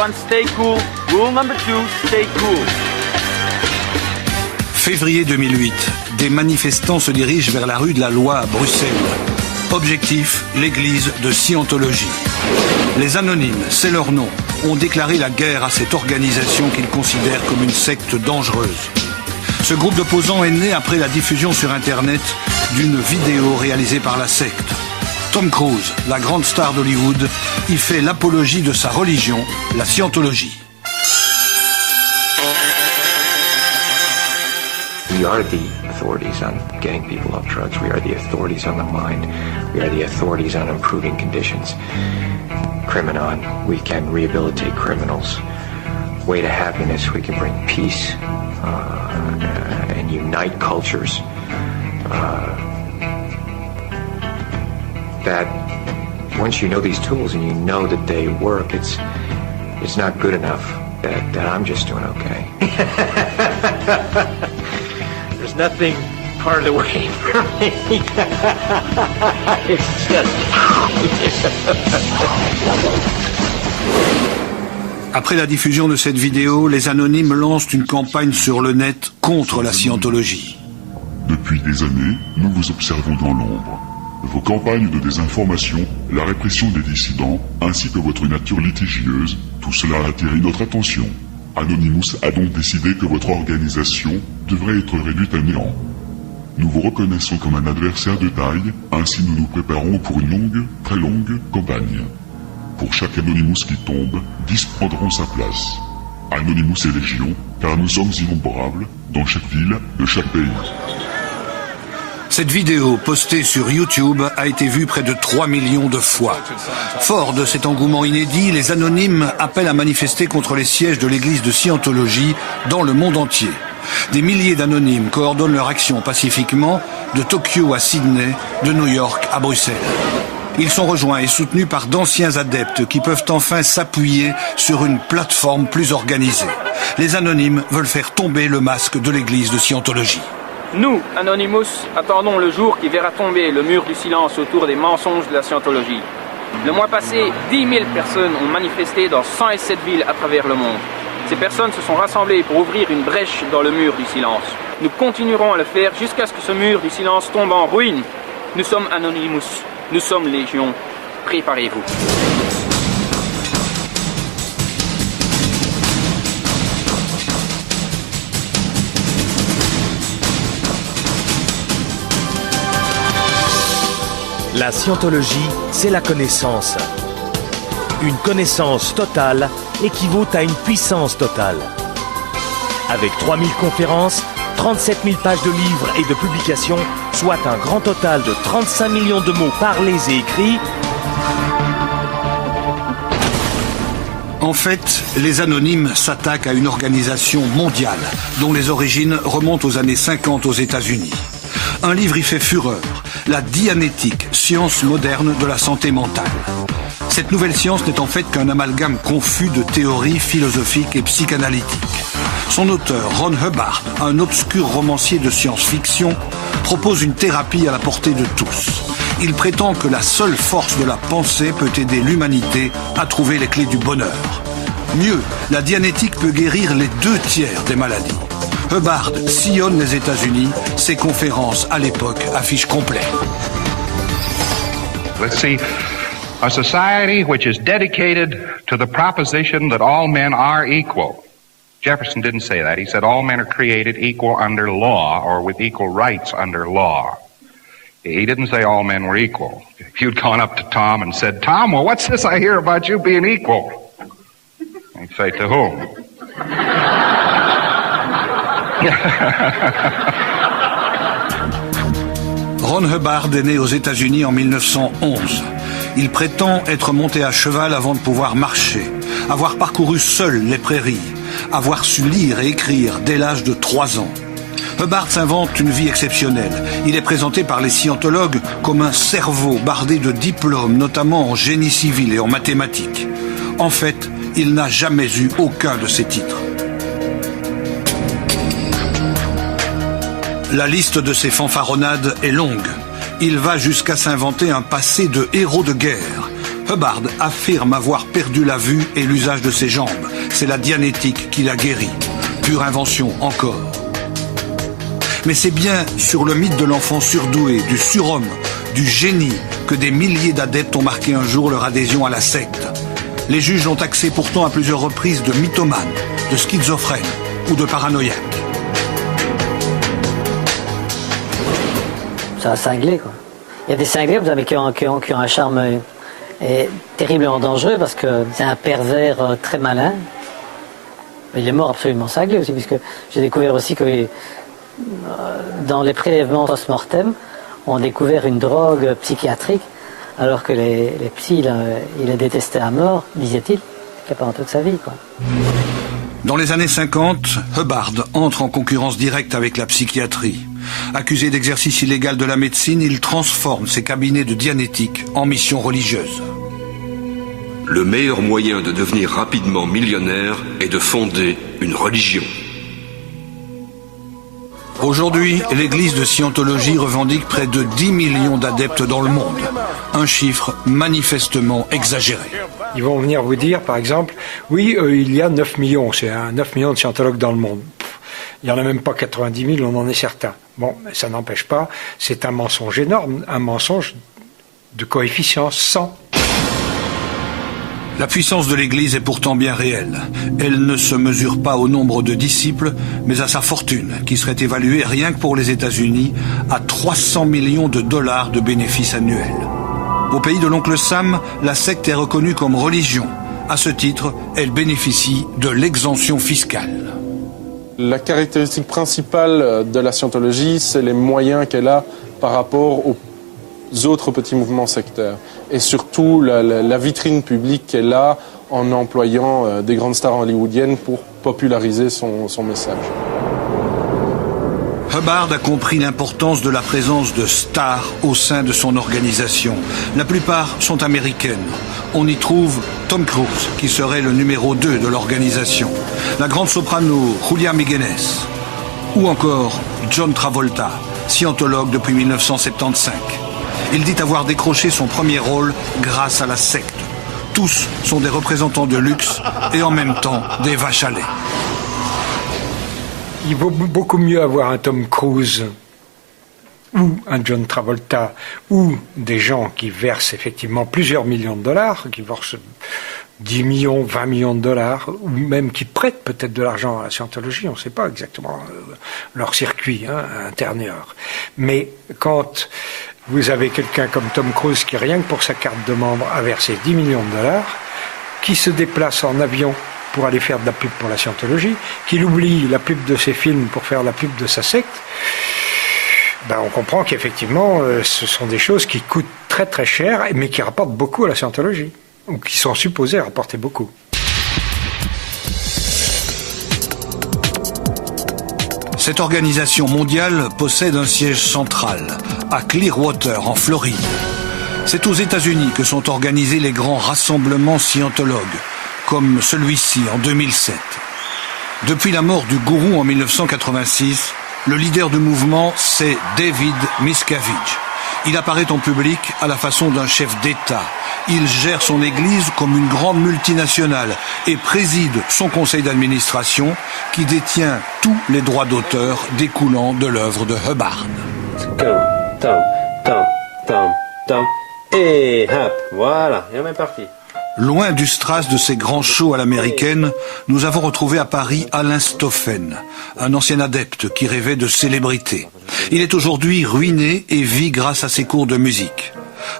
one, stay cool. Rule number 2, stay cool. Février 2008, des manifestants se dirigent vers la rue de la Loi à Bruxelles. Objectif, l'église de Scientologie. Les Anonymes, c'est leur nom, ont déclaré la guerre à cette organisation qu'ils considèrent comme une secte dangereuse. Ce groupe d'opposants est né après la diffusion sur Internet d'une vidéo réalisée par la secte. Tom Cruise, la grande star d'Hollywood, y fait l'apologie de sa religion, la Scientologie. We are the authorities on getting people off drugs. We are the authorities on the mind. We are the authorities on improving conditions. Criminon, we can rehabilitate criminals. Way to happiness, we can bring peace and unite cultures. That once you know these tools and you know that they work, it's not good enough that I'm just doing okay. There's nothing part of the way for me. It's just... Après la diffusion de cette vidéo, les Anonymes lancent une campagne sur le net contre la Scientologie. Depuis des années, nous vous observons dans l'ombre. Vos campagnes de désinformation, la répression des dissidents, ainsi que votre nature litigieuse, tout cela a attiré notre attention. Anonymous a donc décidé que votre organisation devrait être réduite à néant. Nous vous reconnaissons comme un adversaire de taille, ainsi nous nous préparons pour une longue, très longue campagne. Pour chaque Anonymous qui tombe, 10 prendront sa place. Anonymous est légion, car nous sommes innombrables, dans chaque ville de chaque pays. Cette vidéo, postée sur YouTube, a été vue près de 3 millions de fois. Fort de cet engouement inédit, les Anonymes appellent à manifester contre les sièges de l'église de Scientologie dans le monde entier. Des milliers d'Anonymes coordonnent leur action pacifiquement, de Tokyo à Sydney, de New York à Bruxelles. Ils sont rejoints et soutenus par d'anciens adeptes qui peuvent enfin s'appuyer sur une plateforme plus organisée. Les Anonymes veulent faire tomber le masque de l'église de Scientologie. Nous, Anonymous, attendons le jour qui verra tomber le mur du silence autour des mensonges de la Scientologie. Le mois passé, 10 000 personnes ont manifesté dans 107 villes à travers le monde. Ces personnes se sont rassemblées pour ouvrir une brèche dans le mur du silence. Nous continuerons à le faire jusqu'à ce que ce mur du silence tombe en ruine. Nous sommes Anonymous, nous sommes Légion. Préparez-vous. La Scientologie, c'est la connaissance. Une connaissance totale équivaut à une puissance totale. Avec 3000 conférences, 37 000 pages de livres et de publications, soit un grand total de 35 millions de mots parlés et écrits. En fait, les Anonymes s'attaquent à une organisation mondiale dont les origines remontent aux années 50 aux États-Unis. Un livre y fait fureur, la Dianétique, science moderne de la santé mentale. Cette nouvelle science n'est en fait qu'un amalgame confus de théories philosophiques et psychanalytiques. Son auteur, Ron Hubbard, un obscur romancier de science-fiction, propose une thérapie à la portée de tous. Il prétend que la seule force de la pensée peut aider l'humanité à trouver les clés du bonheur. Mieux, la Dianétique peut guérir les 2/3 des maladies. Hubbard sillonne les États-Unis, ses conférences à l'époque affichent complet. Let's see, a society which is dedicated to the proposition that all men are equal. Jefferson didn't say that. He said all men are created equal under law or with equal rights under law. He didn't say all men were equal. If you'd gone up to Tom and said, Tom, well, what's this I hear about you being equal? He'd say, to whom? Ron Hubbard est né aux États-Unis en 1911. Il prétend être monté à cheval avant de pouvoir marcher, avoir parcouru seul les prairies, avoir su lire et écrire dès l'âge de 3 ans. Hubbard s'invente une vie exceptionnelle. Il est présenté par les scientologues comme un cerveau bardé de diplômes, notamment en génie civil et en mathématiques. En fait, il n'a jamais eu aucun de ces titres. La liste de ses fanfaronnades est longue. Il va jusqu'à s'inventer un passé de héros de guerre. Hubbard affirme avoir perdu la vue et l'usage de ses jambes. C'est la dianétique qui l'a guéri. Pure invention encore. Mais c'est bien sur le mythe de l'enfant surdoué, du surhomme, du génie, que des milliers d'adeptes ont marqué un jour leur adhésion à la secte. Les juges l'ont taxé pourtant à plusieurs reprises de mythomane, de schizophrène ou de paranoïaque. C'est un cinglé, quoi. Il y a des cinglés, vous savez, qui ont un charme terriblement dangereux parce que c'est un pervers très malin. Mais il est mort absolument cinglé aussi, puisque j'ai découvert aussi que dans les prélèvements post-mortem, on a découvert une drogue psychiatrique, alors que les psys, il les détestait à mort, disait-il, pendant toute sa vie, quoi. Dans les années 50, Hubbard entre en concurrence directe avec la psychiatrie. Accusé d'exercice illégal de la médecine, il transforme ses cabinets de dianétique en mission religieuse. Le meilleur moyen de devenir rapidement millionnaire est de fonder une religion. Aujourd'hui, l'église de Scientologie revendique près de 10 millions d'adeptes dans le monde. Un chiffre manifestement exagéré. Ils vont venir vous dire, par exemple, oui, il y a 9 millions, c'est 9 millions de scientologues dans le monde. Il n'y en a même pas 90 000, on en est certain. Bon, ça n'empêche pas, c'est un mensonge énorme, un mensonge de coefficient 100. La puissance de l'Église est pourtant bien réelle. Elle ne se mesure pas au nombre de disciples, mais à sa fortune, qui serait évaluée rien que pour les États-Unis à 300 millions de dollars de bénéfices annuels. Au pays de l'oncle Sam, la secte est reconnue comme religion. À ce titre, elle bénéficie de l'exemption fiscale. La caractéristique principale de la scientologie, c'est les moyens qu'elle a par rapport aux autres petits mouvements sectaires. Et surtout, la vitrine publique qu'elle a en employant des grandes stars hollywoodiennes pour populariser son message. Hubbard a compris l'importance de la présence de stars au sein de son organisation. La plupart sont américaines. On y trouve Tom Cruise, qui serait le numéro 2 de l'organisation, la grande soprano Julia Migenes, ou encore John Travolta, scientologue depuis 1975. Il dit avoir décroché son premier rôle grâce à la secte. Tous sont des représentants de luxe et en même temps des vaches à lait. Il vaut beaucoup mieux avoir un Tom Cruise ou un John Travolta ou des gens qui versent effectivement plusieurs millions de dollars, qui versent 10 millions, 20 millions de dollars, ou même qui prêtent peut-être de l'argent à la scientologie, on ne sait pas exactement leur circuit intérieur. Mais quand vous avez quelqu'un comme Tom Cruise qui, rien que pour sa carte de membre, a versé 10 millions de dollars, qui se déplace en avion pour aller faire de la pub pour la scientologie, qu'il oublie la pub de ses films pour faire la pub de sa secte, on comprend qu'effectivement, ce sont des choses qui coûtent très très cher, mais qui rapportent beaucoup à la scientologie, ou qui sont supposées rapporter beaucoup. Cette organisation mondiale possède un siège central, à Clearwater, en Floride. C'est aux États-Unis que sont organisés les grands rassemblements scientologues, comme celui-ci en 2007. Depuis la mort du gourou en 1986, le leader du mouvement, c'est David Miscavige. Il apparaît en public à la façon d'un chef d'État. Il gère son église comme une grande multinationale et préside son conseil d'administration qui détient tous les droits d'auteur découlant de l'œuvre de Hubbard. Et hop, voilà, et on est parti. Loin du strass de ces grands shows à l'américaine, nous avons retrouvé à Paris Alain Stoffen, un ancien adepte qui rêvait de célébrité. Il est aujourd'hui ruiné et vit grâce à ses cours de musique.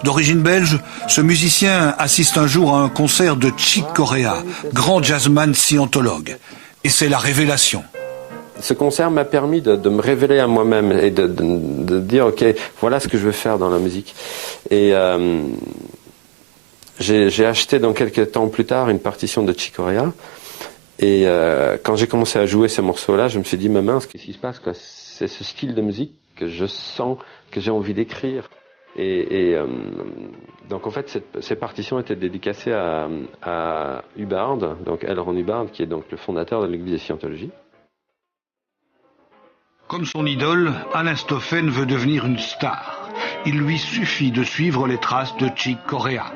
D'origine belge, ce musicien assiste un jour à un concert de Chick Corea, grand jazzman scientologue. Et c'est la révélation. Ce concert m'a permis de me révéler à moi-même et de dire, ok, voilà ce que je veux faire dans la musique. Et j'ai acheté donc quelques temps plus tard une partition de Chick Corea. Et quand j'ai commencé à jouer ces morceaux-là, je me suis dit, mais mince, qu'est-ce qui se passe, quoi? C'est ce style de musique que je sens, que j'ai envie d'écrire. Donc en fait, ces partitions étaient dédicacées à Hubbard, donc L. Ron Hubbard, qui est donc le fondateur de l'église de Scientologie. Comme son idole, Alain Stoffen veut devenir une star. Il lui suffit de suivre les traces de Chick Corea.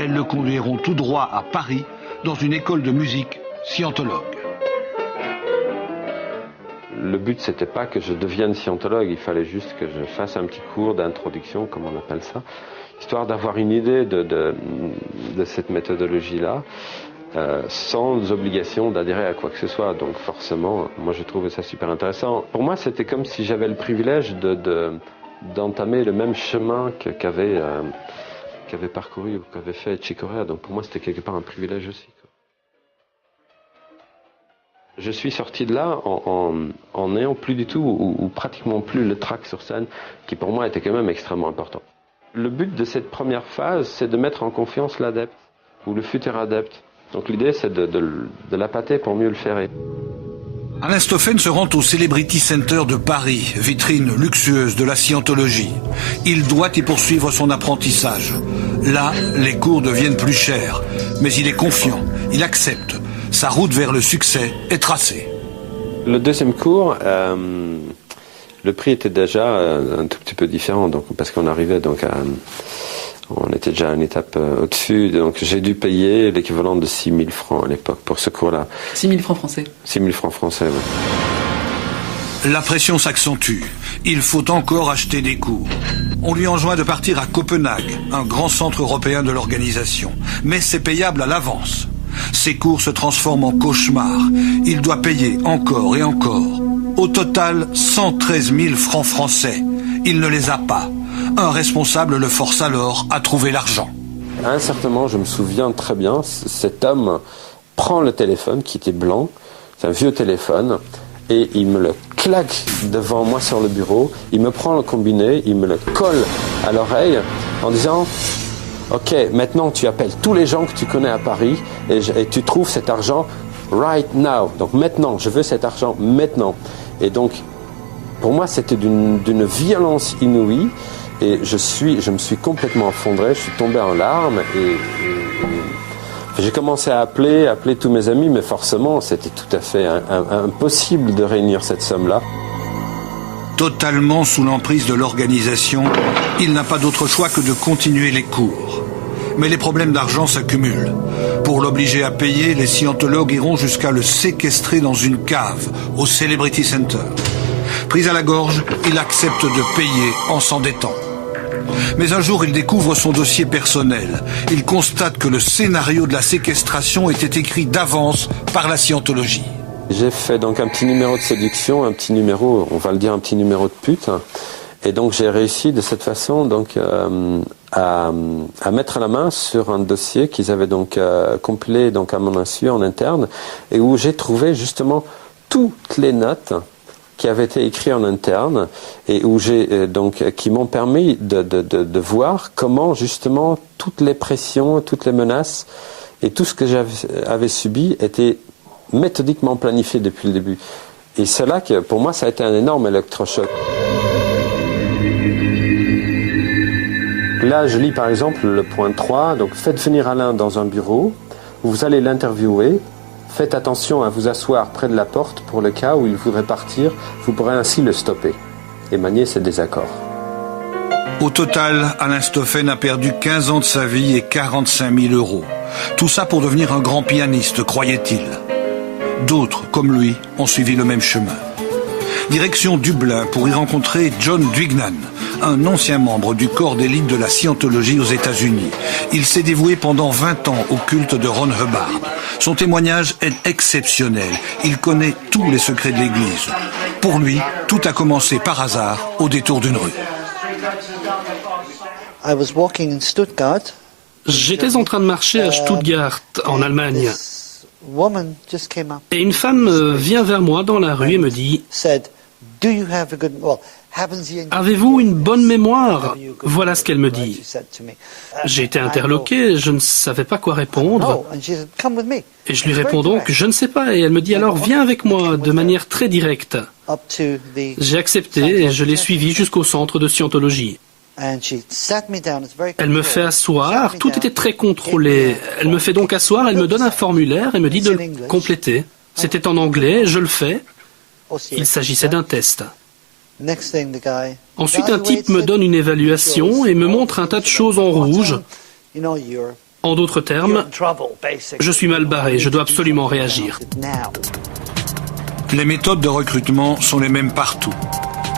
Elles le conduiront tout droit à Paris, dans une école de musique scientologue. Le but, c'était pas que je devienne scientologue, il fallait juste que je fasse un petit cours d'introduction, comme on appelle ça, histoire d'avoir une idée de cette méthodologie-là, sans obligation d'adhérer à quoi que ce soit. Donc forcément, moi je trouvais ça super intéressant. Pour moi, c'était comme si j'avais le privilège d'entamer le même chemin qu'avait parcouru ou qu'avait fait Chick Corea. Donc pour moi, c'était quelque part un privilège aussi. Je suis sorti de là en n'ayant plus du tout ou pratiquement plus le trac sur scène, qui pour moi était quand même extrêmement important. Le but de cette première phase, c'est de mettre en confiance l'adepte ou le futur adepte. Donc l'idée, c'est de l'appâter pour mieux le ferrer. Alain Stoffen se rend au Celebrity Center de Paris, vitrine luxueuse de la scientologie. Il doit y poursuivre son apprentissage. Là, les cours deviennent plus chers, mais il est confiant, il accepte. Sa route vers le succès est tracée. Le deuxième cours, le prix était déjà un tout petit peu différent, donc, parce qu'on arrivait donc on était déjà à une étape au-dessus, donc j'ai dû payer l'équivalent de 6 000 francs à l'époque pour ce cours-là. 6 000 francs français. 6 000 francs français, oui. La pression s'accentue. Il faut encore acheter des cours. On lui enjoint de partir à Copenhague, un grand centre européen de l'organisation. Mais c'est payable à l'avance. Ses cours se transforment en cauchemar. Il doit payer encore et encore. Au total, 113 000 francs français. Il ne les a pas. Un responsable le force alors à trouver l'argent. À un certain moment, je me souviens très bien, cet homme prend le téléphone qui était blanc, c'est un vieux téléphone, et il me le claque devant moi sur le bureau. Il me prend le combiné, il me le colle à l'oreille en disant... Ok, maintenant tu appelles tous les gens que tu connais à Paris et tu trouves cet argent right now. Donc maintenant, je veux cet argent maintenant. Et donc, pour moi, c'était d'une violence inouïe et je me suis complètement effondré, je suis tombé en larmes et j'ai commencé à appeler tous mes amis, mais forcément, c'était tout à fait impossible de réunir cette somme-là. Totalement sous l'emprise de l'organisation, il n'a pas d'autre choix que de continuer les cours. Mais les problèmes d'argent s'accumulent. Pour l'obliger à payer, les scientologues iront jusqu'à le séquestrer dans une cave, au Celebrity Center. Pris à la gorge, il accepte de payer en s'endettant. Mais un jour, il découvre son dossier personnel. Il constate que le scénario de la séquestration était écrit d'avance par la scientologie. J'ai fait donc un petit numéro de séduction, un petit numéro, on va le dire un petit numéro de pute. Et donc j'ai réussi de cette façon donc à mettre la main sur un dossier qu'ils avaient donc compilé donc à mon insu en interne et où j'ai trouvé justement toutes les notes qui avaient été écrites en interne et où qui m'ont permis de voir comment justement toutes les pressions, toutes les menaces et tout ce que j'avais subi était méthodiquement planifié depuis le début. Et c'est là que, pour moi, ça a été un énorme électrochoc. Là, je lis par exemple le point 3. Donc, faites venir Alain dans un bureau. Vous allez l'interviewer. Faites attention à vous asseoir près de la porte pour le cas où il voudrait partir. Vous pourrez ainsi le stopper et manier ses désaccords. Au total, Alain Stoffen a perdu 15 ans de sa vie et 45 000 euros. Tout ça pour devenir un grand pianiste, croyait-il. D'autres, comme lui, ont suivi le même chemin. Direction Dublin pour y rencontrer John Duignan, un ancien membre du corps d'élite de la scientologie aux États-Unis. Il s'est dévoué pendant 20 ans au culte de Ron Hubbard. Son témoignage est exceptionnel. Il connaît tous les secrets de l'Église. Pour lui, tout a commencé par hasard au détour d'une rue. J'étais en train de marcher à Stuttgart, en Allemagne. Et une femme vient vers moi dans la rue et me dit « Avez-vous une bonne mémoire ?» Voilà ce qu'elle me dit. J'ai été interloqué, je ne savais pas quoi répondre. Et je lui réponds donc « Je ne sais pas ». Et elle me dit alors « Viens avec moi » de manière très directe. J'ai accepté et je l'ai suivie jusqu'au centre de scientologie. Elle me fait asseoir, tout était très contrôlé. Elle me fait donc asseoir, elle me donne un formulaire et me dit de le compléter. C'était en anglais, je le fais. Il s'agissait d'un test. Ensuite, un type me donne une évaluation et me montre un tas de choses en rouge. En d'autres termes, je suis mal barré, je dois absolument réagir. Les méthodes de recrutement sont les mêmes partout.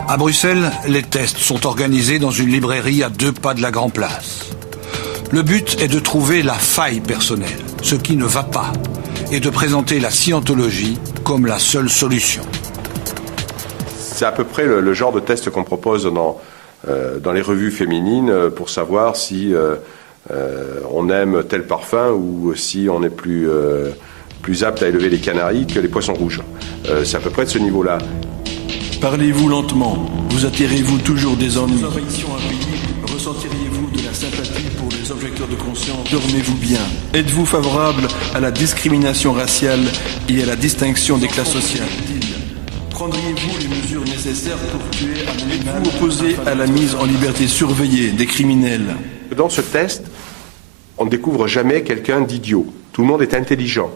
À Bruxelles, les tests sont organisés dans une librairie à 2 pas de la Grand Place. Le but est de trouver la faille personnelle, ce qui ne va pas, et de présenter la scientologie comme la seule solution. C'est à peu près le genre de test qu'on propose dans les revues féminines pour savoir si on aime tel parfum ou si on est plus apte à élever les canaris que les poissons rouges. C'est à peu près de ce niveau-là. Parlez-vous lentement, vous attirez-vous toujours des ennuis. Ressenteriez-vous de la sympathie pour les objecteurs de conscience? Dormez-vous bien? Êtes-vous favorable à la discrimination raciale et à la distinction des classes sociales? Prendriez-vous les mesures nécessaires pour tuer un animal? Êtes-vous opposé à la mise en liberté surveillée des criminels? Dans ce test, on ne découvre jamais quelqu'un d'idiot. Tout le monde est intelligent.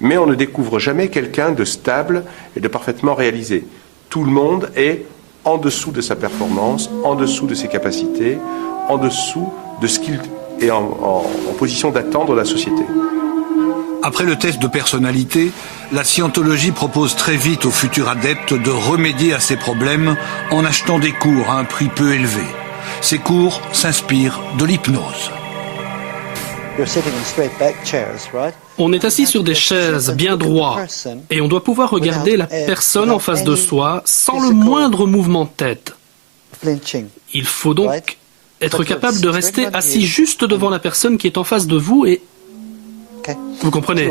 Mais on ne découvre jamais quelqu'un de stable et de parfaitement réalisé. Tout le monde est en dessous de sa performance, en dessous de ses capacités, en dessous de ce qu'il est en position d'attendre de la société. Après le test de personnalité, la scientologie propose très vite aux futurs adeptes de remédier à ces problèmes en achetant des cours à un prix peu élevé. Ces cours s'inspirent de l'hypnose. On est assis sur des chaises bien droits et on doit pouvoir regarder la personne en face de soi sans le moindre mouvement de tête. Il faut donc être capable de rester assis juste devant la personne qui est en face de vous et... Vous comprenez?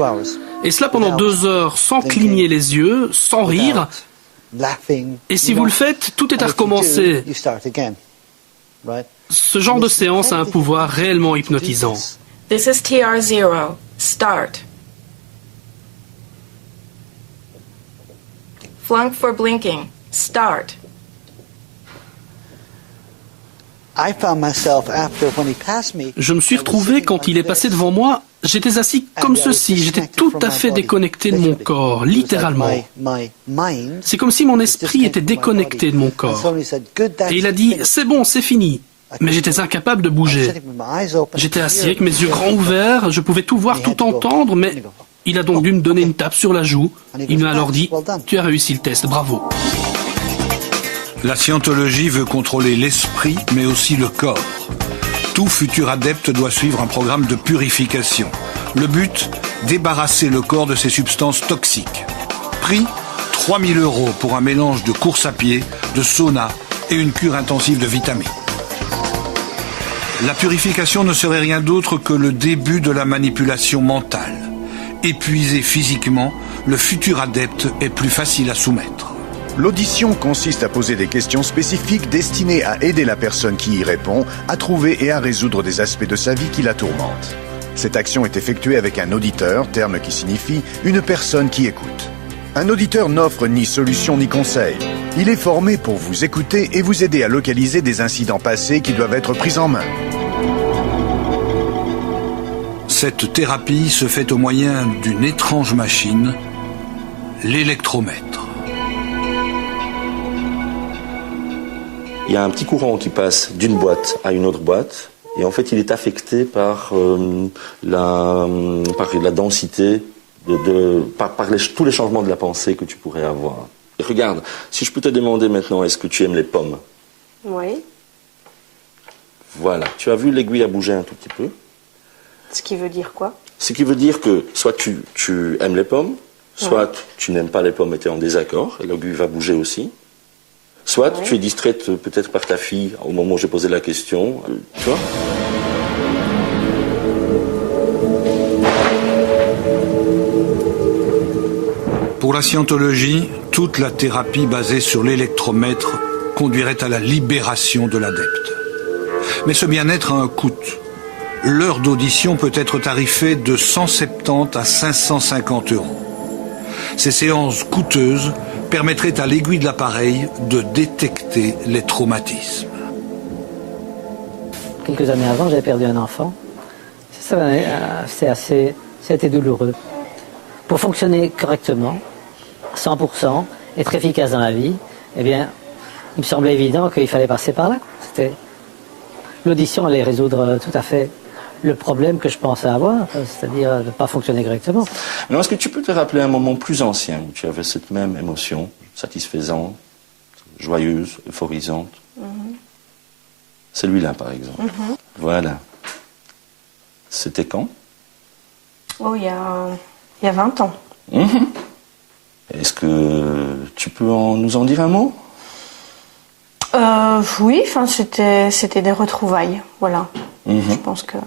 Et cela pendant 2 heures sans cligner les yeux, sans rire. Et si vous le faites, tout est à recommencer. Ce genre de séance a un pouvoir réellement hypnotisant. This is TR0. Start. Flunk for blinking. Start. Je me suis retrouvé quand il est passé devant moi. J'étais assis comme ceci. J'étais tout à fait déconnecté de mon corps, littéralement. C'est comme si mon esprit était déconnecté de mon corps. Et il a dit, c'est bon, c'est fini. Mais j'étais incapable de bouger. J'étais assis avec mes yeux grands ouverts, je pouvais tout voir, tout entendre, mais il a donc dû me donner une tape sur la joue. Il m'a alors dit, tu as réussi le test, bravo. La scientologie veut contrôler l'esprit, mais aussi le corps. Tout futur adepte doit suivre un programme de purification. Le but, débarrasser le corps de ces substances toxiques. Prix, 3 000 € pour un mélange de course à pied, de sauna et une cure intensive de vitamines. La purification ne serait rien d'autre que le début de la manipulation mentale. Épuisé physiquement, le futur adepte est plus facile à soumettre. L'audition consiste à poser des questions spécifiques destinées à aider la personne qui y répond à trouver et à résoudre des aspects de sa vie qui la tourmentent. Cette action est effectuée avec un auditeur, terme qui signifie une personne qui écoute. Un auditeur n'offre ni solution ni conseil. Il est formé pour vous écouter et vous aider à localiser des incidents passés qui doivent être pris en main. Cette thérapie se fait au moyen d'une étrange machine, l'électromètre. Il y a un petit courant qui passe d'une boîte à une autre boîte et en fait il est affecté par la densité, par tous les changements de la pensée que tu pourrais avoir. Et regarde, si je peux te demander maintenant, est-ce que tu aimes les pommes? Oui. Voilà, tu as vu l'aiguille a bougé un tout petit peu. Ce qui veut dire quoi? Ce qui veut dire que soit tu aimes les pommes, soit tu n'aimes pas les pommes et tu es en désaccord, et l'aiguille va bouger aussi. Soit tu es distraite peut-être par ta fille au moment où j'ai posé la question, tu vois? Pour la scientologie, toute la thérapie basée sur l'électromètre conduirait à la libération de l'adepte. Mais ce bien-être a un coût. L'heure d'audition peut être tarifée de 170 à 550 €. Ces séances coûteuses permettraient à l'aiguille de l'appareil de détecter les traumatismes. Quelques années avant, j'avais perdu un enfant. C'était douloureux. Pour fonctionner correctement, 100%, être efficace dans la vie, eh bien, il me semblait évident qu'il fallait passer par là. L'audition allait résoudre tout à fait le problème que je pensais avoir, c'est-à-dire de ne pas fonctionner correctement. Alors, est-ce que tu peux te rappeler un moment plus ancien où tu avais cette même émotion, satisfaisante, joyeuse, euphorisante? Celui-là, par exemple. Voilà. C'était quand? Oh, il y a 20 ans. Est-ce que tu peux nous en dire un mot? Oui, enfin, c'était des retrouvailles, voilà. Je pense que...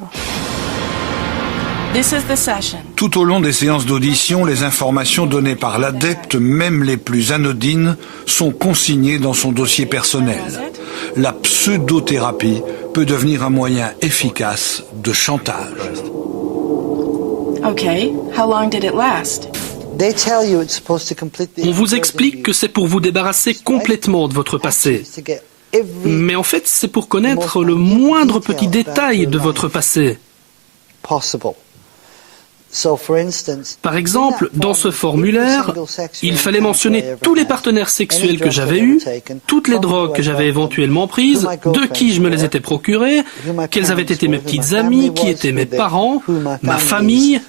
This is the session. Tout au long des séances d'audition, les informations données par l'adepte, même les plus anodines, sont consignées dans son dossier personnel. La pseudothérapie peut devenir un moyen efficace de chantage. Okay, how long did it last? On vous explique que c'est pour vous débarrasser complètement de votre passé. Mais en fait, c'est pour connaître le moindre petit détail de votre passé. Par exemple, dans ce formulaire, il fallait mentionner tous les partenaires sexuels que j'avais eus, toutes les drogues que j'avais éventuellement prises, de qui je me les étais procurées, quelles avaient été mes petites amies, qui étaient mes parents, ma famille,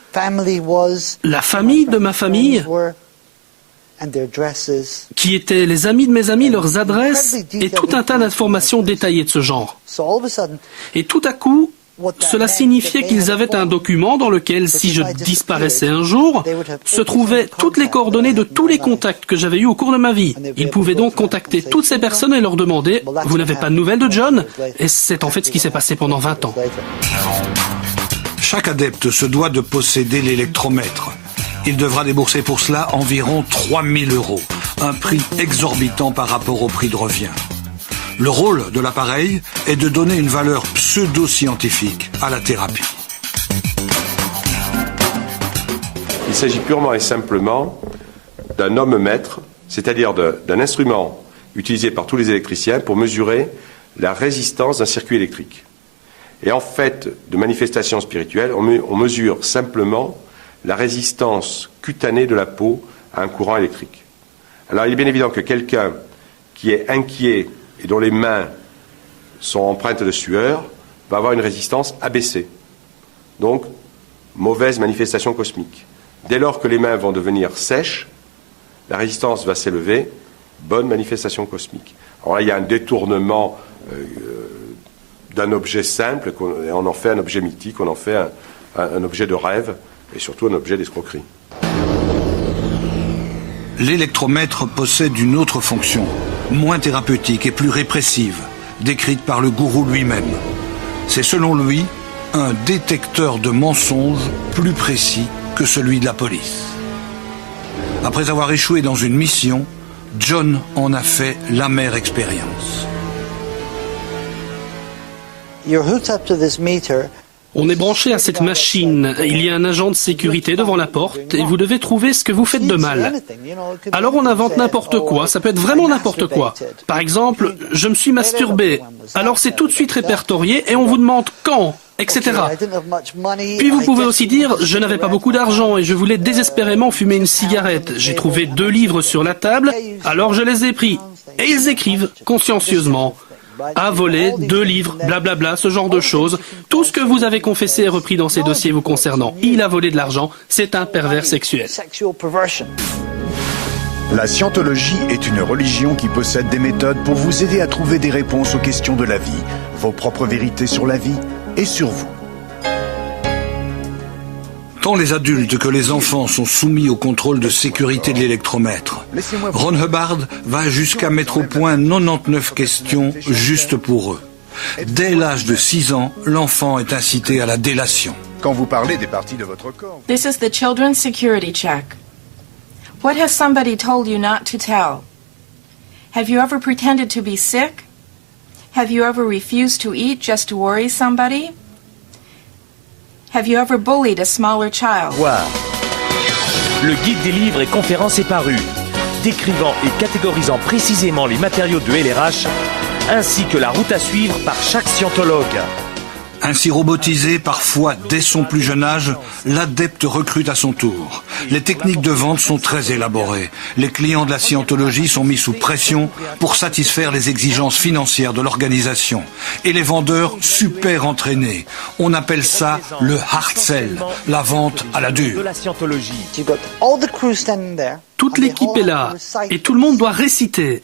la famille de ma famille, qui étaient les amis de mes amis, leurs adresses, et tout un tas d'informations détaillées de ce genre. Et tout à coup, cela signifiait qu'ils avaient un document dans lequel, si je disparaissais un jour, se trouvaient toutes les coordonnées de tous les contacts que j'avais eus au cours de ma vie. Ils pouvaient donc contacter toutes ces personnes et leur demander « Vous n'avez pas de nouvelles de John ?» Et c'est en fait ce qui s'est passé pendant 20 ans. Chaque adepte se doit de posséder l'électromètre. Il devra débourser pour cela environ 3 000 €, un prix exorbitant par rapport au prix de revient. Le rôle de l'appareil est de donner une valeur pseudo-scientifique à la thérapie. Il s'agit purement et simplement d'un ohmomètre, c'est-à-dire d'un instrument utilisé par tous les électriciens pour mesurer la résistance d'un circuit électrique. Et en fait de manifestations spirituelles, on mesure simplement la résistance cutanée de la peau à un courant électrique. Alors il est bien évident que quelqu'un qui est inquiet et dont les mains sont empreintes de sueur, va avoir une résistance abaissée. Donc, mauvaise manifestation cosmique. Dès lors que les mains vont devenir sèches, la résistance va s'élever, bonne manifestation cosmique. Alors là, il y a un détournement d'un objet simple, on en fait un objet mythique, on en fait un objet de rêve, et surtout un objet d'escroquerie. L'électromètre possède une autre fonction, moins thérapeutique et plus répressive, décrite par le gourou lui-même. C'est selon lui un détecteur de mensonges plus précis que celui de la police. Après avoir échoué dans une mission, John en a fait l'amère expérience. On est branché à cette machine, il y a un agent de sécurité devant la porte et vous devez trouver ce que vous faites de mal. Alors on invente n'importe quoi, ça peut être vraiment n'importe quoi. Par exemple, je me suis masturbé, alors c'est tout de suite répertorié et on vous demande quand, etc. Puis vous pouvez aussi dire, je n'avais pas beaucoup d'argent et je voulais désespérément fumer une cigarette. J'ai trouvé 2 livres sur la table, alors je les ai pris. Et ils écrivent, consciencieusement, a volé 2 livres, blablabla, ce genre de choses. Tout ce que vous avez confessé est repris dans ces dossiers vous concernant. Il a volé de l'argent, c'est un pervers sexuel. La scientologie est une religion qui possède des méthodes pour vous aider à trouver des réponses aux questions de la vie, vos propres vérités sur la vie et sur vous. Tant les adultes que les enfants sont soumis au contrôle de sécurité de l'électromètre. Ron Hubbard va jusqu'à mettre au point 99 questions juste pour eux. Dès l'âge de 6 ans, l'enfant est incité à la délation. Quand vous parlez des parties de votre corps... This is the children's security check. What has somebody told you not to tell? Have you ever pretended to be sick? Have you ever refused to eat just to worry somebody? Have you ever bullied a smaller child? Voir. Le guide des livres et conférences est paru, décrivant et catégorisant précisément les matériaux de LRH, ainsi que la route à suivre par chaque scientologue. Ainsi robotisé, parfois dès son plus jeune âge, l'adepte recrute à son tour. Les techniques de vente sont très élaborées. Les clients de la scientologie sont mis sous pression pour satisfaire les exigences financières de l'organisation. Et les vendeurs super entraînés. On appelle ça le hard sell, la vente à la dure. Toute l'équipe est là et tout le monde doit réciter.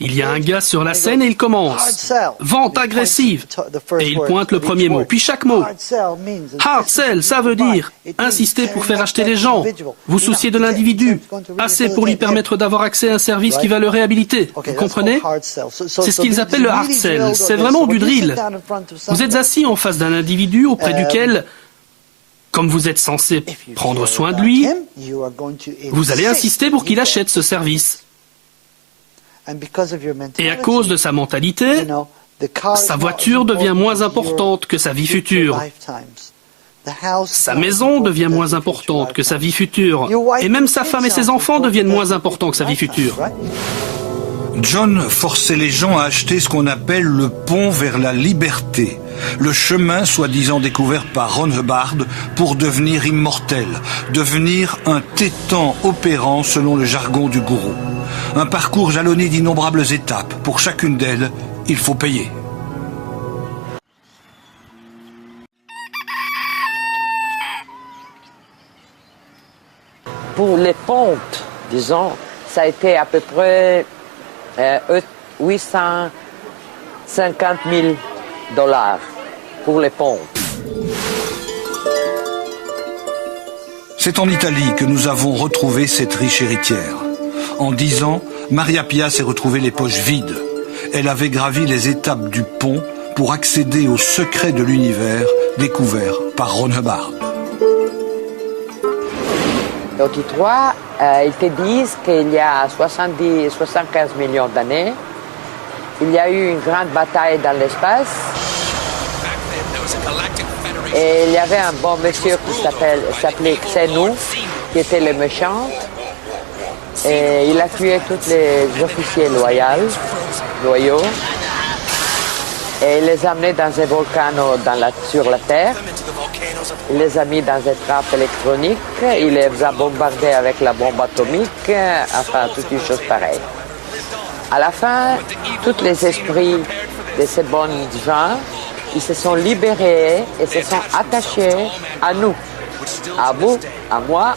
Il y a un gars sur la scène et il commence. Vente agressive. Et il pointe le premier mot, puis chaque mot. Hard sell, ça veut dire insister pour faire acheter les gens. Vous souciez de l'individu, assez pour lui permettre d'avoir accès à un service qui va le réhabiliter. Vous comprenez? C'est ce qu'ils appellent le hard sell. C'est vraiment du drill. Vous êtes assis en face d'un individu auprès duquel, comme vous êtes censé prendre soin de lui, vous allez insister pour qu'il achète ce service. Et à cause de sa mentalité, sa voiture devient moins importante que sa vie future. Sa maison devient moins importante que sa vie future. Et même sa femme et ses enfants deviennent moins importants que sa vie future. John forçait les gens à acheter ce qu'on appelle le pont vers la liberté, le chemin soi-disant découvert par Ron Hubbard pour devenir immortel, devenir un tétan opérant selon le jargon du gourou. Un parcours jalonné d'innombrables étapes. Pour chacune d'elles, il faut payer. Pour les pontes, disons, ça a été à peu près 850 000 $ pour les ponts. C'est en Italie que nous avons retrouvé cette riche héritière. En 10 ans, Maria Pia s'est retrouvée les poches vides. Elle avait gravi les étapes du pont pour accéder aux secrets de l'univers découverts par Ron Hubbard. Au 3, ils te disent qu'il y a 75 millions d'années, il y a eu une grande bataille dans l'espace et il y avait un bon monsieur qui s'appelait Xenu, qui était le méchant, et il a tué tous les officiers loyaux et il les a amenés dans un volcan sur la Terre. Il les a mis dans des trappes électroniques, il les a bombardés avec la bombe atomique, enfin, toutes les choses pareilles. À la fin, tous les esprits de ces bonnes gens, ils se sont libérés et se sont attachés à nous, à vous, à moi,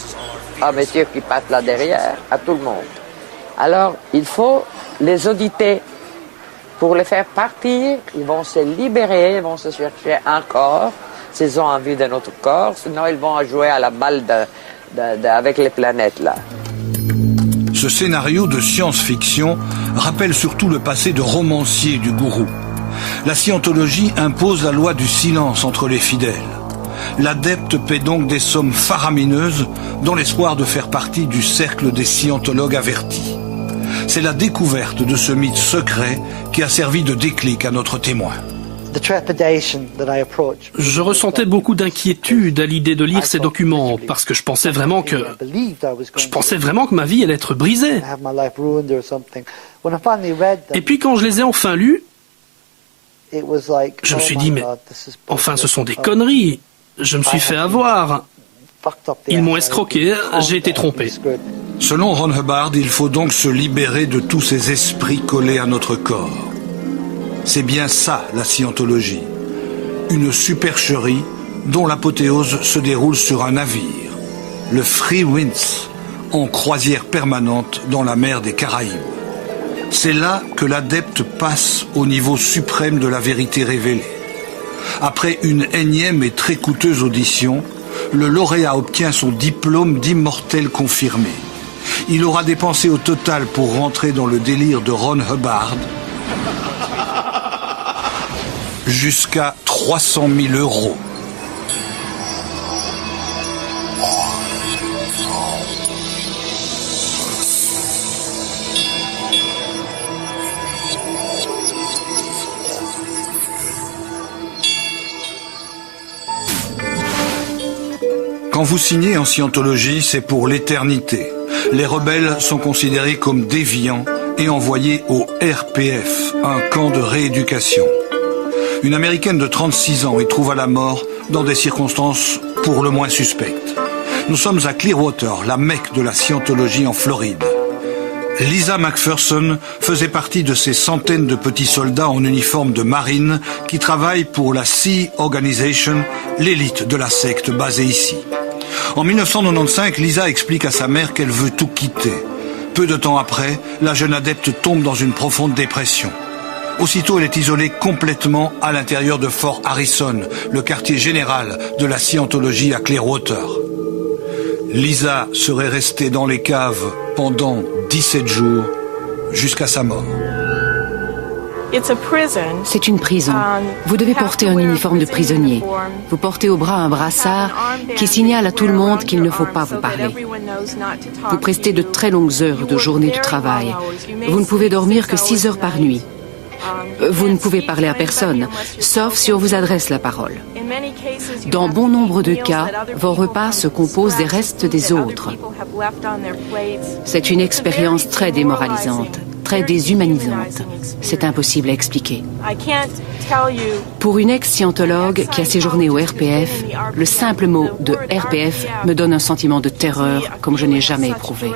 à monsieur qui passe là derrière, à tout le monde. Alors, il faut les auditer. Pour les faire partir, ils vont se libérer, ils vont se chercher un corps, s'ils ont envie de notre corps, sinon ils vont jouer à la balle avec les planètes là. Ce scénario de science-fiction rappelle surtout le passé de romancier du gourou. La scientologie impose la loi du silence entre les fidèles. L'adepte paie donc des sommes faramineuses dans l'espoir de faire partie du cercle des scientologues avertis. C'est la découverte de ce mythe secret qui a servi de déclic à notre témoin. Je ressentais beaucoup d'inquiétude à l'idée de lire ces documents parce que je pensais vraiment que ma vie allait être brisée. Et puis quand je les ai enfin lus, je me suis dit, mais enfin ce sont des conneries. Je me suis fait avoir. Ils m'ont escroqué, j'ai été trompé. Selon Ron Hubbard, il faut donc se libérer de tous ces esprits collés à notre corps. C'est bien ça, la scientologie. Une supercherie dont l'apothéose se déroule sur un navire, le Free Winds, en croisière permanente dans la mer des Caraïbes. C'est là que l'adepte passe au niveau suprême de la vérité révélée. Après une énième et très coûteuse audition, le lauréat obtient son diplôme d'immortel confirmé. Il aura dépensé au total pour rentrer dans le délire de Ron Hubbard jusqu'à 300 000 €. Quand vous signez en scientologie, c'est pour l'éternité. Les rebelles sont considérés comme déviants et envoyés au RPF, un camp de rééducation. Une Américaine de 36 ans y trouva la mort dans des circonstances pour le moins suspectes. Nous sommes à Clearwater, la Mecque de la scientologie en Floride. Lisa McPherson faisait partie de ces centaines de petits soldats en uniforme de marine qui travaillent pour la Sea Organization, l'élite de la secte basée ici. En 1995, Lisa explique à sa mère qu'elle veut tout quitter. Peu de temps après, la jeune adepte tombe dans une profonde dépression. Aussitôt, elle est isolée complètement à l'intérieur de Fort Harrison, le quartier général de la scientologie à Clearwater. Lisa serait restée dans les caves pendant 17 jours jusqu'à sa mort. C'est une prison. Vous devez porter un uniforme de prisonnier. Vous portez au bras un brassard qui signale à tout le monde qu'il ne faut pas vous parler. Vous prestez de très longues heures de journée de travail. Vous ne pouvez dormir que 6 heures par nuit. Vous ne pouvez parler à personne, sauf si on vous adresse la parole. Dans bon nombre de cas, vos repas se composent des restes des autres. C'est une expérience très démoralisante, très déshumanisante. C'est impossible à expliquer. Pour une ex-scientologue qui a séjourné au RPF, le simple mot de RPF me donne un sentiment de terreur comme je n'ai jamais éprouvé.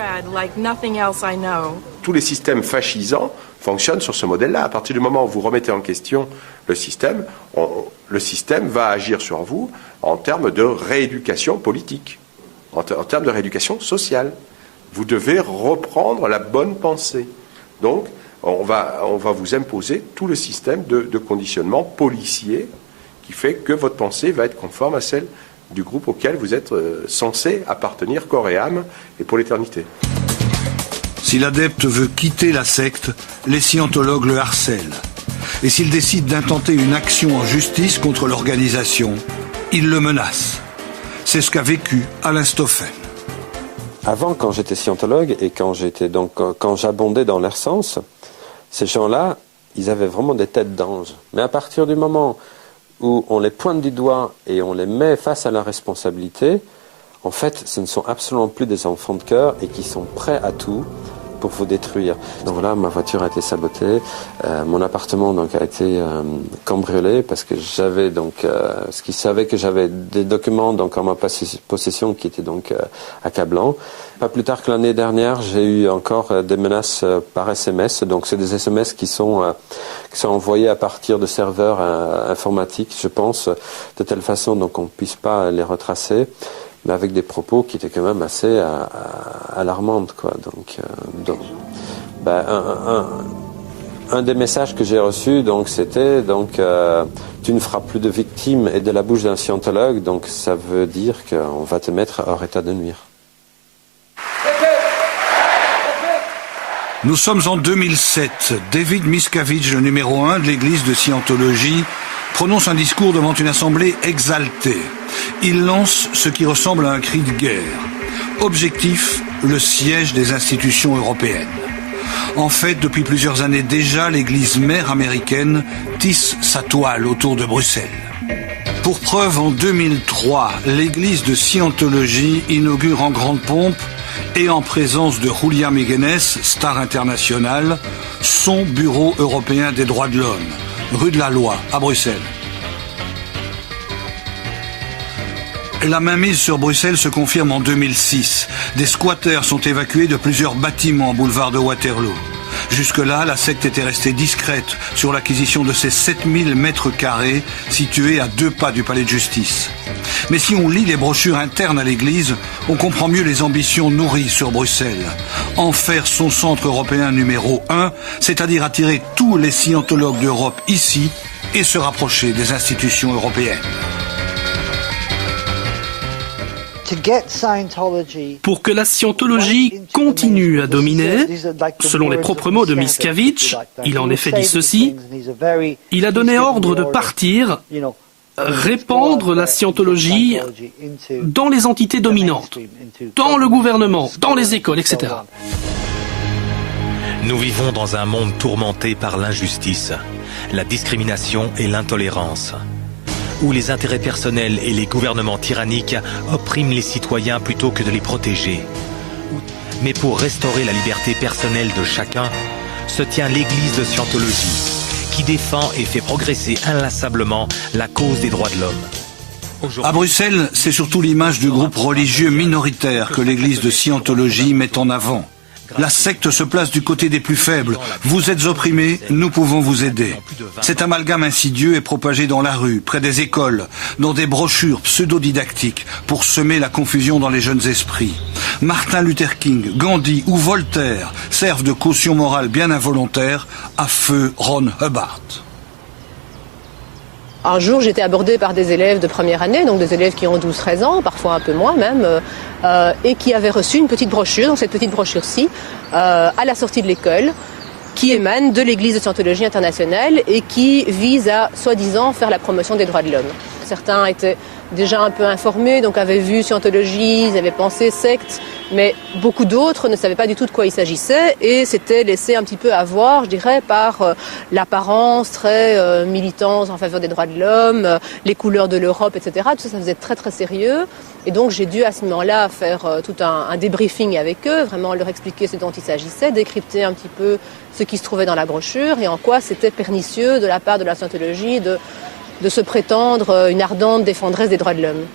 Tous les systèmes fascisants fonctionnent sur ce modèle-là. À partir du moment où vous remettez en question le système va agir sur vous en termes de rééducation politique, en termes de rééducation sociale. Vous devez reprendre la bonne pensée. Donc, on va vous imposer tout le système de conditionnement policier qui fait que votre pensée va être conforme à celle du groupe auquel vous êtes censé appartenir corps et âme et pour l'éternité. Si l'adepte veut quitter la secte, les scientologues le harcèlent. Et s'il décide d'intenter une action en justice contre l'organisation, ils le menacent. C'est ce qu'a vécu Alain Stoffen. Avant, quand j'étais scientologue et quand j'abondais dans leur sens, ces gens-là, ils avaient vraiment des têtes d'anges. Mais à partir du moment où on les pointe du doigt et on les met face à la responsabilité, en fait, ce ne sont absolument plus des enfants de cœur et qui sont prêts à tout pour vous détruire. Donc voilà, ma voiture a été sabotée, mon appartement a été cambriolé parce que j'avais ce qu'ils savaient que j'avais des documents en ma possession qui étaient accablants. Pas plus tard que l'année dernière, j'ai eu encore des menaces par SMS. Donc c'est des SMS qui sont envoyés à partir de serveurs informatiques, je pense, de telle façon qu'on ne puisse pas les retracer, mais avec des propos qui étaient quand même assez alarmantes, quoi. Un des messages que j'ai reçus, c'était tu ne feras plus de victimes et de la bouche d'un scientologue, donc ça veut dire qu'on va te mettre hors état de nuire. Nous sommes en 2007. David Miscavige, le numéro 1 de l'église de Scientologie, prononce un discours devant une assemblée exaltée. Il lance ce qui ressemble à un cri de guerre. Objectif, le siège des institutions européennes. En fait, depuis plusieurs années déjà, l'église mère américaine tisse sa toile autour de Bruxelles. Pour preuve, en 2003, l'église de Scientologie inaugure en grande pompe et en présence de Julia Meguenes, star internationale, son bureau européen des droits de l'homme, rue de la Loi, à Bruxelles. La mainmise sur Bruxelles se confirme en 2006. Des squatteurs sont évacués de plusieurs bâtiments boulevard de Waterloo. Jusque-là, la secte était restée discrète sur l'acquisition de ces 7000 mètres carrés situés à 2 pas du palais de justice. Mais si on lit les brochures internes à l'église, on comprend mieux les ambitions nourries sur Bruxelles. En faire son centre européen numéro 1, c'est-à-dire attirer tous les scientologues d'Europe ici et se rapprocher des institutions européennes. Pour que la scientologie continue à dominer, selon les propres mots de Miscavige, il en effet dit ceci, il a donné ordre de partir, répandre la scientologie dans les entités dominantes, dans le gouvernement, dans les écoles, etc. Nous vivons dans un monde tourmenté par l'injustice, la discrimination et l'intolérance, où les intérêts personnels et les gouvernements tyranniques oppriment les citoyens plutôt que de les protéger. Mais pour restaurer la liberté personnelle de chacun, se tient l'église de Scientologie, qui défend et fait progresser inlassablement la cause des droits de l'homme. À Bruxelles, c'est surtout l'image du groupe religieux minoritaire que l'église de Scientologie met en avant. La secte se place du côté des plus faibles. Vous êtes opprimés, nous pouvons vous aider. Cet amalgame insidieux est propagé dans la rue, près des écoles, dans des brochures pseudo-didactiques pour semer la confusion dans les jeunes esprits. Martin Luther King, Gandhi ou Voltaire servent de caution morale bien involontaire à feu Ron Hubbard. Un jour, j'étais abordée par des élèves de première année, donc des élèves qui ont 12-13 ans, parfois un peu moins même, et qui avaient reçu une petite brochure, donc cette petite brochure-ci, à la sortie de l'école, qui émane de l'Église de Scientologie internationale et qui vise à, soi-disant, faire la promotion des droits de l'homme. Certains étaient déjà un peu informés, donc avaient vu Scientologie, ils avaient pensé secte, mais beaucoup d'autres ne savaient pas du tout de quoi il s'agissait et s'étaient laissés un petit peu avoir, je dirais, par l'apparence très militante en faveur des droits de l'homme, les couleurs de l'Europe, etc. Tout ça, ça faisait très très sérieux. Et donc j'ai dû à ce moment-là faire tout un débriefing avec eux, vraiment leur expliquer ce dont il s'agissait, décrypter un petit peu ce qui se trouvait dans la brochure et en quoi c'était pernicieux de la part de la Scientologie de se prétendre une ardente défendresse des droits de l'homme.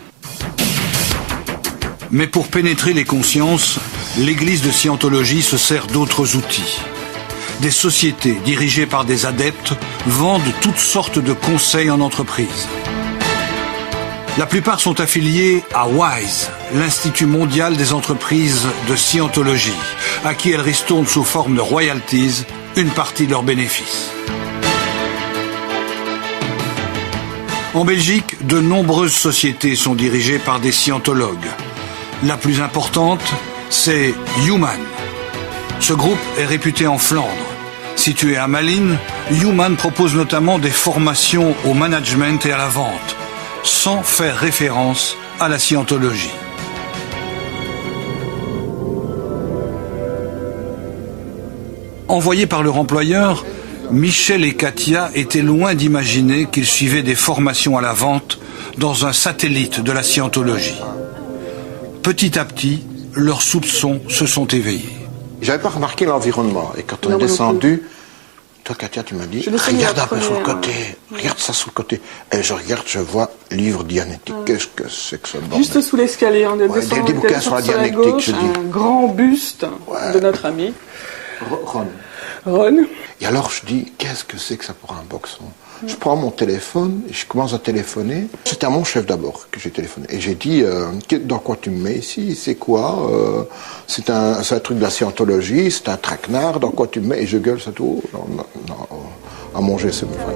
Mais pour pénétrer les consciences, l'Église de Scientologie se sert d'autres outils. Des sociétés dirigées par des adeptes vendent toutes sortes de conseils en entreprise. La plupart sont affiliés à WISE, l'Institut mondial des entreprises de Scientologie, à qui elles ristournent sous forme de royalties une partie de leurs bénéfices. En Belgique, de nombreuses sociétés sont dirigées par des scientologues. La plus importante, c'est Human. Ce groupe est réputé en Flandre. Situé à Malines, Human propose notamment des formations au management et à la vente, sans faire référence à la scientologie. Envoyés par leur employeur, Michel et Katia étaient loin d'imaginer qu'ils suivaient des formations à la vente dans un satellite de la scientologie. Petit à petit, leurs soupçons se sont éveillés. J'avais pas remarqué l'environnement. Et quand on est descendu, toi Katia, tu m'as dit, regarde un peu sur le côté, regarde ça sur le côté. Et je regarde, je vois livre dianétique. Qu'est-ce que c'est que ce bordel? Juste sous l'escalier, on est descendu, des bouquins sur la dianétique, gauche, je dis. Un grand buste de notre ami. Ron. Et alors je dis, qu'est-ce que c'est que ça pour un boxon? Je prends mon téléphone et je commence à téléphoner. C'était à mon chef d'abord que j'ai téléphoné. Et j'ai dit, dans quoi tu me mets ici? C'est quoi? C'est un truc de la scientologie, c'est un traquenard, dans quoi tu me mets? Et je gueule, c'est tout. Non, à manger, c'est mon frère.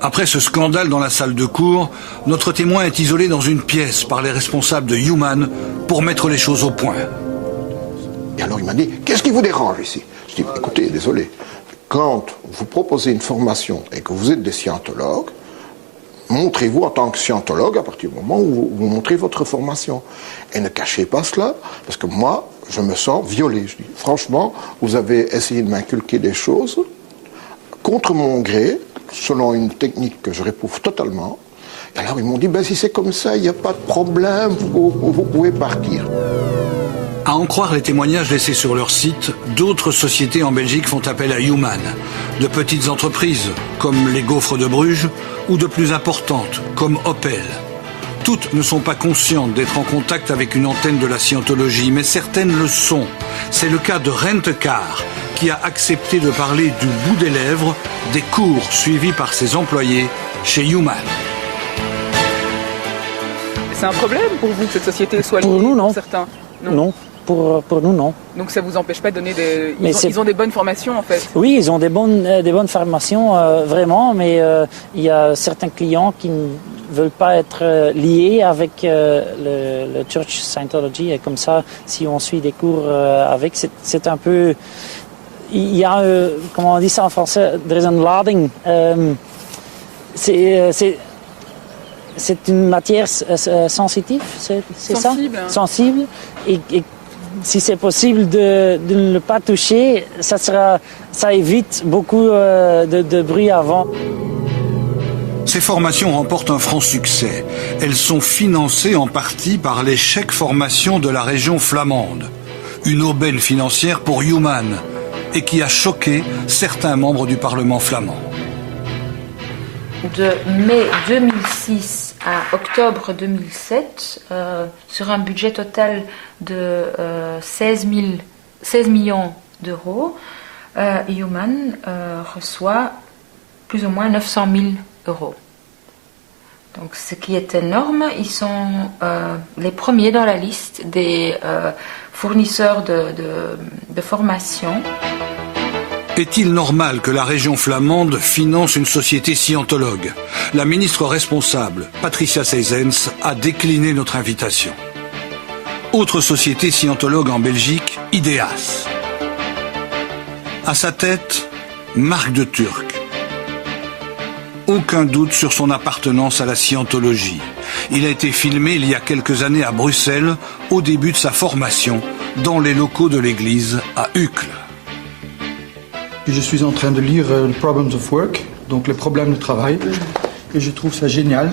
Après ce scandale dans la salle de cours, notre témoin est isolé dans une pièce par les responsables de Human pour mettre les choses au point. Et alors il m'a dit, qu'est-ce qui vous dérange ici? Je dis, écoutez, désolé, quand vous proposez une formation et que vous êtes des scientologues, montrez-vous en tant que scientologue à partir du moment où vous montrez votre formation. Et ne cachez pas cela, parce que moi, je me sens violé. Je dis, franchement, vous avez essayé de m'inculquer des choses contre mon gré, selon une technique que je réprouve totalement. Et alors ils m'ont dit, ben, si c'est comme ça, il n'y a pas de problème, vous pouvez partir. À en croire les témoignages laissés sur leur site, d'autres sociétés en Belgique font appel à Human. De petites entreprises, comme les Gaufres de Bruges, ou de plus importantes, comme Opel. Toutes ne sont pas conscientes d'être en contact avec une antenne de la scientologie, mais certaines le sont. C'est le cas de Rentecar, qui a accepté de parler du bout des lèvres des cours suivis par ses employés chez Human. C'est un problème pour vous que cette société soit liée? Pour nous, non. Certains? Non. Pour nous, non. Donc ça vous empêche pas de donner des... Ils ont des bonnes formations, en fait? Oui, ils ont des bonnes formations, vraiment, mais il y a certains clients qui ne veulent pas être liés avec le Church Scientology. Et comme ça, si on suit des cours avec, c'est un peu... Il y a, comment on dit ça en français, there is a lading. C'est une matière sensitive, c'est ça? Sensible. Et si c'est possible de ne le pas toucher, ça évite beaucoup de bruit avant. Ces formations remportent un franc succès. Elles sont financées en partie par les chèques formations de la région flamande. Une aubaine financière pour Human et qui a choqué certains membres du Parlement flamand. de mai 2006 à octobre 2007, sur un budget total de 16 millions d'euros, Human reçoit plus ou moins 900 000 euros. Donc, ce qui est énorme. Ils sont les premiers dans la liste des fournisseurs de formation. Est-il normal que la région flamande finance une société scientologue? La ministre responsable, Patricia Seysens, a décliné notre invitation. Autre société scientologue en Belgique, Ideas. À sa tête, Marc de Turck. Aucun doute sur son appartenance à la scientologie. Il a été filmé il y a quelques années à Bruxelles, au début de sa formation, dans les locaux de l'église à Uccle. Je suis en train de lire Problems of Work, donc les problèmes de travail, et je trouve ça génial.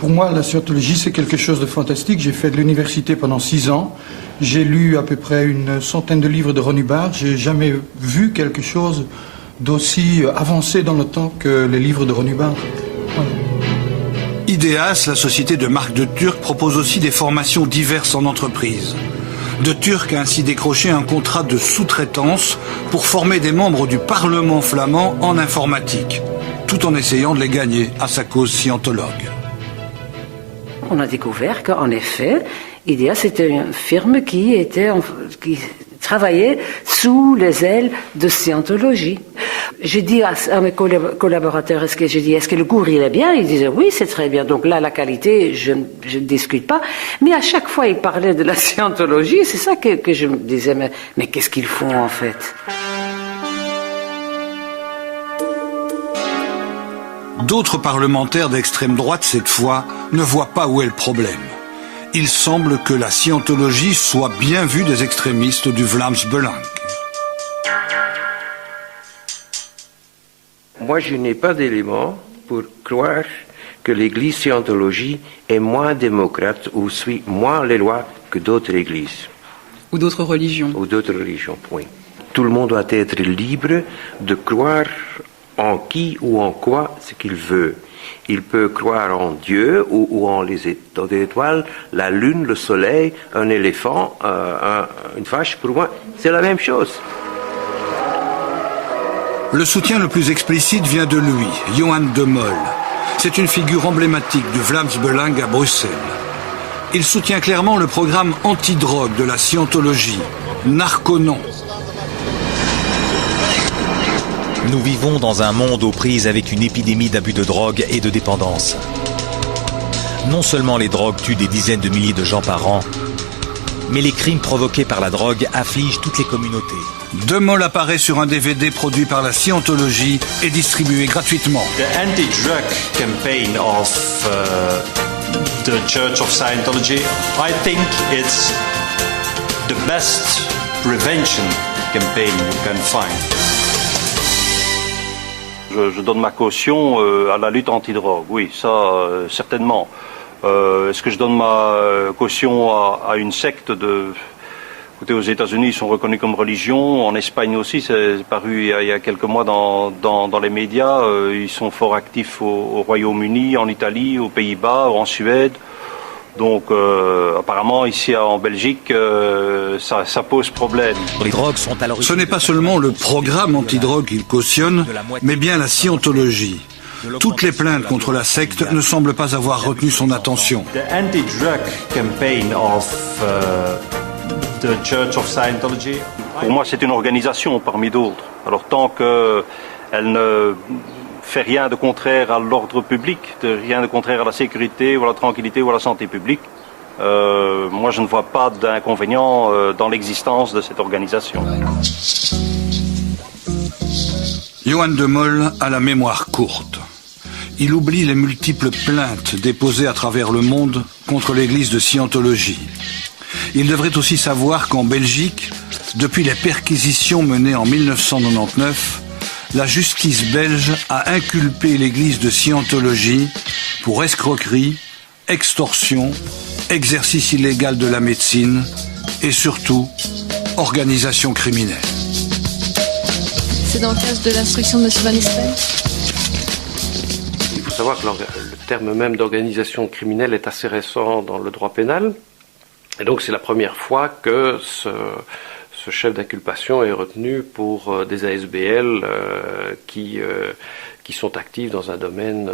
Pour moi, la scientologie, c'est quelque chose de fantastique. J'ai fait de l'université pendant 6 ans. J'ai lu à peu près une centaine de livres de Ron Hubbard. J'ai jamais vu quelque chose d'aussi avancé dans le temps que les livres de Ron Hubbard. Voilà. Ideas, la société de Marc de Turck, propose aussi des formations diverses en entreprise. De Turck a ainsi décroché un contrat de sous-traitance pour former des membres du Parlement flamand en informatique, tout en essayant de les gagner à sa cause scientologue. On a découvert qu'en effet, Ideas c'était une firme qui travaillait sous les ailes de scientologie. J'ai dit à mes collaborateurs, est-ce que le cours il est bien? Ils disaient oui, c'est très bien. Donc là, la qualité, je ne discute pas. Mais à chaque fois, ils parlaient de la scientologie. C'est ça que je me disais, mais qu'est-ce qu'ils font en fait? D'autres parlementaires d'extrême droite, cette fois, ne voient pas où est le problème. Il semble que la scientologie soit bien vue des extrémistes du Vlaams Belang. Moi, je n'ai pas d'éléments pour croire que l'Église scientologie est moins démocrate ou suit moins les lois que d'autres églises. Ou d'autres religions. Ou d'autres religions, oui. Tout le monde doit être libre de croire en qui ou en quoi ce qu'il veut. Il peut croire en Dieu ou en les étoiles, la lune, le soleil, un éléphant, une vache. Pour moi, c'est la même chose. Le soutien le plus explicite vient de lui, Johan de Mol. C'est une figure emblématique du Vlaams Belang à Bruxelles. Il soutient clairement le programme anti-drogue de la scientologie, Narconon. Nous vivons dans un monde aux prises avec une épidémie d'abus de drogue et de dépendance. Non seulement les drogues tuent des dizaines de milliers de gens par an, mais les crimes provoqués par la drogue affligent toutes les communautés. De Mol apparaît sur un DVD produit par la Scientologie et distribué gratuitement. The anti-drug campaign of the Church of Scientology, I think it's the best prevention campaign you can find. Je donne ma caution à la lutte anti-drogue, oui, ça certainement. Est-ce que je donne ma caution à une secte Écoutez, aux États-Unis, ils sont reconnus comme religion. En Espagne aussi, c'est paru il y a quelques mois dans les médias. Ils sont fort actifs au Royaume-Uni, en Italie, aux Pays-Bas, en Suède. Donc, apparemment, ici en Belgique, ça pose problème. Les drogues sont à l'origine. Ce n'est pas seulement le programme anti-drogue qu'il cautionne, mais bien la Scientologie. Toutes les plaintes contre la secte ne semblent pas avoir retenu son attention. The anti-drug campaign of the Church of Scientology. Pour moi, c'est une organisation parmi d'autres. Alors, tant qu'elle ne fait rien de contraire à l'ordre public, rien de contraire à la sécurité ou à la tranquillité ou à la santé publique, moi, je ne vois pas d'inconvénient dans l'existence de cette organisation. Johan de Mol a la mémoire courte. Il oublie les multiples plaintes déposées à travers le monde contre l'église de Scientologie. Il devrait aussi savoir qu'en Belgique, depuis les perquisitions menées en 1999, la justice belge a inculpé l'église de Scientologie pour escroquerie, extorsion, exercice illégal de la médecine et surtout, organisation criminelle. C'est dans le cadre de l'instruction de M. Van Espen. faut savoir que le terme même d'organisation criminelle est assez récent dans le droit pénal. Et donc c'est la première fois que ce chef d'inculpation est retenu pour des ASBL qui sont actifs dans un domaine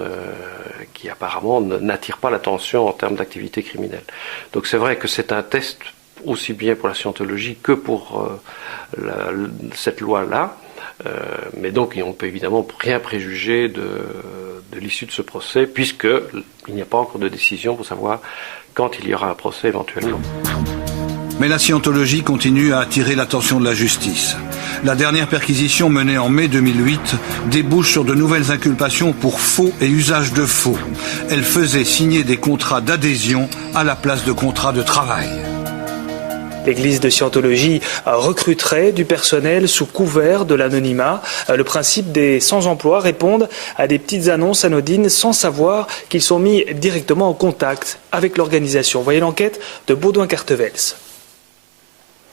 qui apparemment n'attire pas l'attention en termes d'activité criminelle. Donc c'est vrai que c'est un test aussi bien pour la scientologie que pour cette loi-là. Mais donc on ne peut évidemment rien préjuger de l'issue de ce procès, puisqu'il n'y a pas encore de décision pour savoir quand il y aura un procès éventuellement. Mais la scientologie continue à attirer l'attention de la justice. La dernière perquisition menée en mai 2008 débouche sur de nouvelles inculpations pour faux et usage de faux. Elle faisait signer des contrats d'adhésion à la place de contrats de travail. L'église de Scientologie recruterait du personnel sous couvert de l'anonymat. Le principe des sans-emploi répondent à des petites annonces anodines sans savoir qu'ils sont mis directement en contact avec l'organisation. Voyez l'enquête de Baudouin-Cartevels.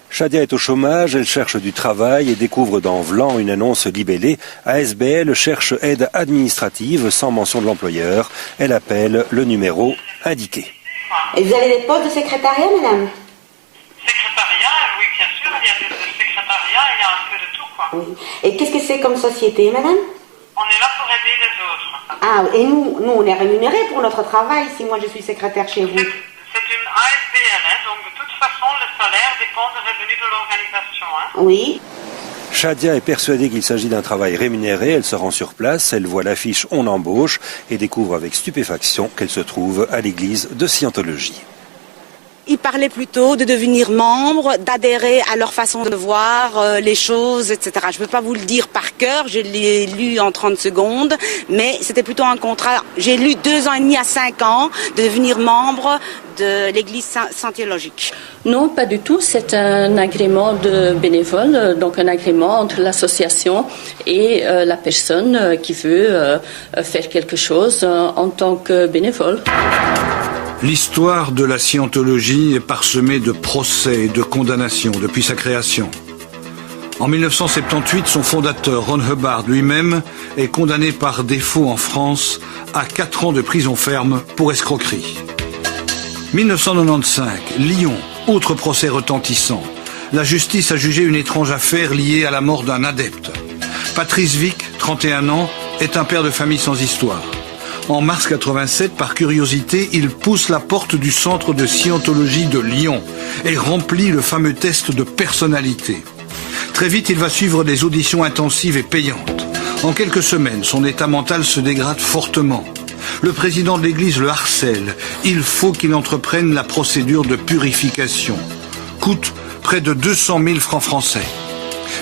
Shadia est au chômage, elle cherche du travail et découvre dans Vlan une annonce libellée. ASBL cherche aide administrative sans mention de l'employeur. Elle appelle le numéro indiqué. Et vous avez des postes de secrétariat, madame? Secrétariat, oui, bien sûr, il y a des secrétariats, il y a un peu de tout, quoi. Oui. Et qu'est-ce que c'est comme société, madame? On est là pour aider les autres. Ah, et nous on est rémunérés pour notre travail si moi je suis secrétaire chez vous. C'est une ASBL, hein, donc de toute façon, le salaire dépend des revenus de l'organisation. Hein. Oui. Shadia est persuadée qu'il s'agit d'un travail rémunéré. Elle se rend sur place, elle voit l'affiche « On embauche » et découvre avec stupéfaction qu'elle se trouve à l'église de Scientologie. Ils parlaient plutôt de devenir membre, d'adhérer à leur façon de voir les choses, etc. Je ne peux pas vous le dire par cœur, je l'ai lu en 30 secondes, mais c'était plutôt un contrat. J'ai lu 2 ans et demi à 5 ans de devenir membre de l'église scientologique. Non, pas du tout. C'est un agrément de bénévole, donc un agrément entre l'association et la personne qui veut faire quelque chose en tant que bénévole. L'histoire de la scientologie est parsemée de procès et de condamnations depuis sa création. En 1978, son fondateur, Ron Hubbard lui-même, est condamné par défaut en France à 4 ans de prison ferme pour escroquerie. 1995, Lyon, autre procès retentissant. La justice a jugé une étrange affaire liée à la mort d'un adepte. Patrice Vic, 31 ans, est un père de famille sans histoire. En mars 87, par curiosité, il pousse la porte du centre de scientologie de Lyon et remplit le fameux test de personnalité. Très vite, il va suivre des auditions intensives et payantes. En quelques semaines, son état mental se dégrade fortement. Le président de l'église le harcèle. Il faut qu'il entreprenne la procédure de purification. Coûte près de 200 000 francs français.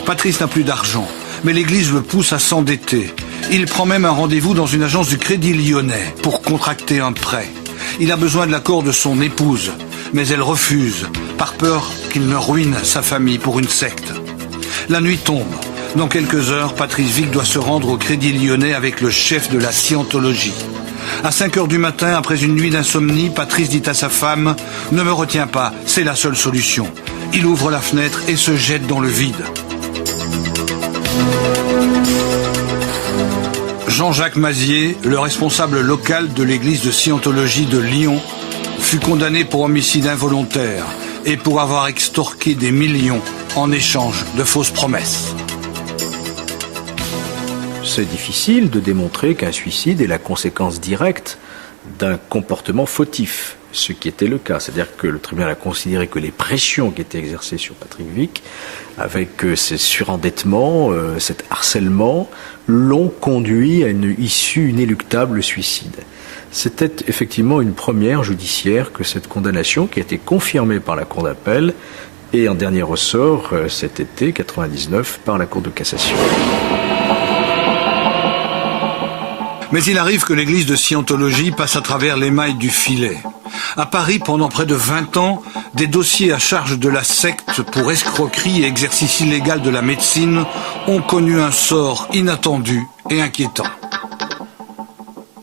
Patrice n'a plus d'argent, mais l'église le pousse à s'endetter. Il prend même un rendez-vous dans une agence du Crédit Lyonnais pour contracter un prêt. Il a besoin de l'accord de son épouse, mais elle refuse, par peur qu'il ne ruine sa famille pour une secte. La nuit tombe. Dans quelques heures, Patrice Vic doit se rendre au Crédit Lyonnais avec le chef de la scientologie. À 5 heures du matin, après une nuit d'insomnie, Patrice dit à sa femme « Ne me retiens pas, c'est la seule solution ». Il ouvre la fenêtre et se jette dans le vide. Jean-Jacques Mazier, le responsable local de l'église de Scientologie de Lyon, fut condamné pour homicide involontaire et pour avoir extorqué des millions en échange de fausses promesses. C'est difficile de démontrer qu'un suicide est la conséquence directe d'un comportement fautif, ce qui était le cas. C'est-à-dire que le tribunal a considéré que les pressions qui étaient exercées sur Patrick Vic, avec ces surendettements, cet harcèlement, l'ont conduit à une issue inéluctable, le suicide. C'était effectivement une première judiciaire que cette condamnation, qui a été confirmée par la Cour d'appel et en dernier ressort cet été 99 par la Cour de cassation. Mais il arrive que l'église de Scientologie passe à travers les mailles du filet. À Paris, pendant près de 20 ans, des dossiers à charge de la secte pour escroquerie et exercice illégal de la médecine ont connu un sort inattendu et inquiétant.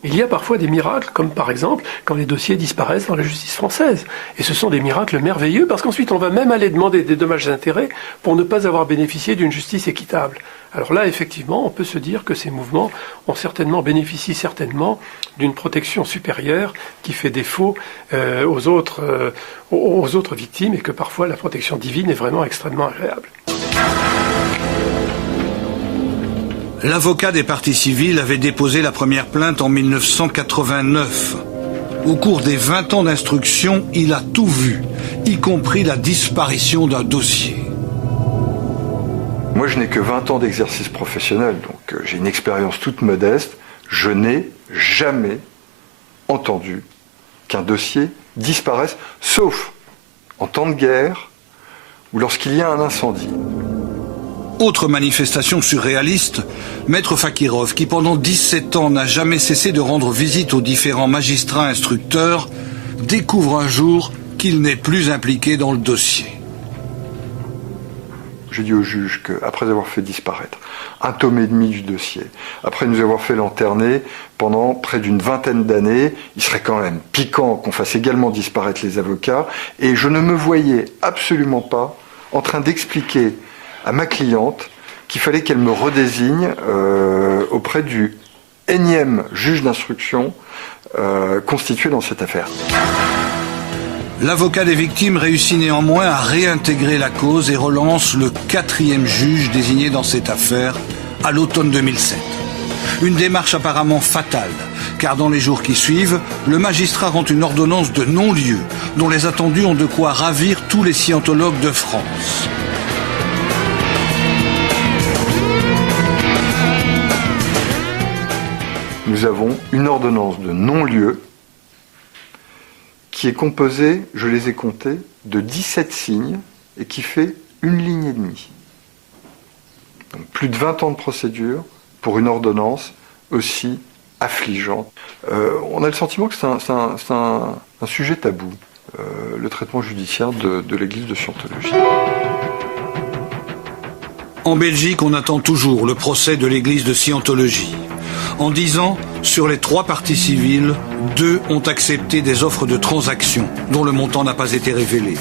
Il y a parfois des miracles, comme par exemple quand les dossiers disparaissent dans la justice française. Et ce sont des miracles merveilleux, parce qu'ensuite on va même aller demander des dommages et intérêts pour ne pas avoir bénéficié d'une justice équitable. Alors là, effectivement, on peut se dire que ces mouvements bénéficient certainement d'une protection supérieure qui fait défaut aux autres victimes, et que parfois la protection divine est vraiment extrêmement agréable. L'avocat des parties civiles avait déposé la première plainte en 1989. Au cours des 20 ans d'instruction, il a tout vu, y compris la disparition d'un dossier. Moi, je n'ai que 20 ans d'exercice professionnel, donc j'ai une expérience toute modeste. Je n'ai jamais entendu qu'un dossier disparaisse, sauf en temps de guerre ou lorsqu'il y a un incendie. Autre manifestation surréaliste, Maître Fakirov, qui pendant 17 ans n'a jamais cessé de rendre visite aux différents magistrats instructeurs, découvre un jour qu'il n'est plus impliqué dans le dossier. Je dis au juge qu'après avoir fait disparaître 1,5 tome du dossier, après nous avoir fait lanterner pendant près d'une vingtaine d'années, il serait quand même piquant qu'on fasse également disparaître les avocats, et je ne me voyais absolument pas en train d'expliquer à ma cliente qu'il fallait qu'elle me redésigne auprès du énième juge d'instruction constitué dans cette affaire. L'avocat des victimes réussit néanmoins à réintégrer la cause et relance le 4e juge désigné dans cette affaire à l'automne 2007. Une démarche apparemment fatale, car dans les jours qui suivent, le magistrat rend une ordonnance de non-lieu dont les attendus ont de quoi ravir tous les scientologues de France. Nous avons une ordonnance de non-lieu qui est composée, je les ai comptés, de 17 signes et qui fait 1 ligne et demie. Donc plus de 20 ans de procédure pour une ordonnance aussi affligeante. On a le sentiment que c'est un sujet tabou, le traitement judiciaire de l'église de Scientologie. En Belgique, on attend toujours le procès de l'église de Scientologie. En 10 ans, sur les 3 parties civiles, 2 ont accepté des offres de transaction dont le montant n'a pas été révélé.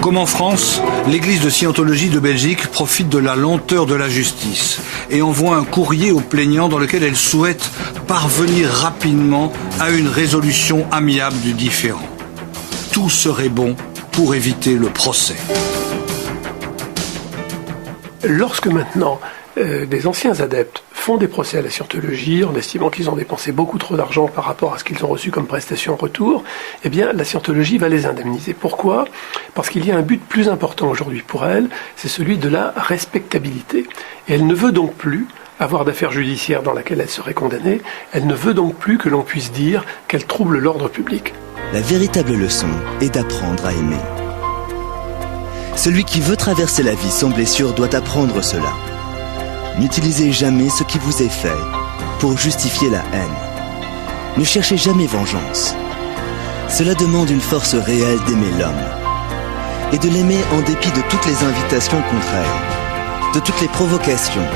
Comme en France, l'église de Scientologie de Belgique profite de la lenteur de la justice et envoie un courrier aux plaignants dans lequel elle souhaite parvenir rapidement à une résolution amiable du différend. Tout serait bon pour éviter le procès. Lorsque maintenant des anciens adeptes font des procès à la Scientologie en estimant qu'ils ont dépensé beaucoup trop d'argent par rapport à ce qu'ils ont reçu comme prestation en retour, eh bien la Scientologie va les indemniser. Pourquoi ? Parce qu'il y a un but plus important aujourd'hui pour elle, c'est celui de la respectabilité. Et elle ne veut donc plus avoir d'affaires judiciaires dans laquelle elle serait condamnée, elle ne veut donc plus que l'on puisse dire qu'elle trouble l'ordre public. La véritable leçon est d'apprendre à aimer. Celui qui veut traverser la vie sans blessure doit apprendre cela. N'utilisez jamais ce qui vous est fait pour justifier la haine. Ne cherchez jamais vengeance. Cela demande une force réelle d'aimer l'homme et de l'aimer en dépit de toutes les invitations contraires, de toutes les provocations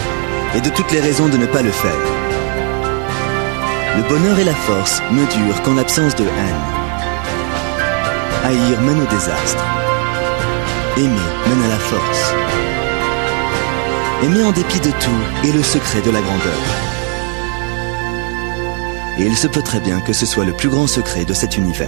et de toutes les raisons de ne pas le faire. Le bonheur et la force ne durent qu'en l'absence de haine. Haïr mène au désastre. Aimer mène à la force. Aimer en dépit de tout est le secret de la grandeur. Et il se peut très bien que ce soit le plus grand secret de cet univers.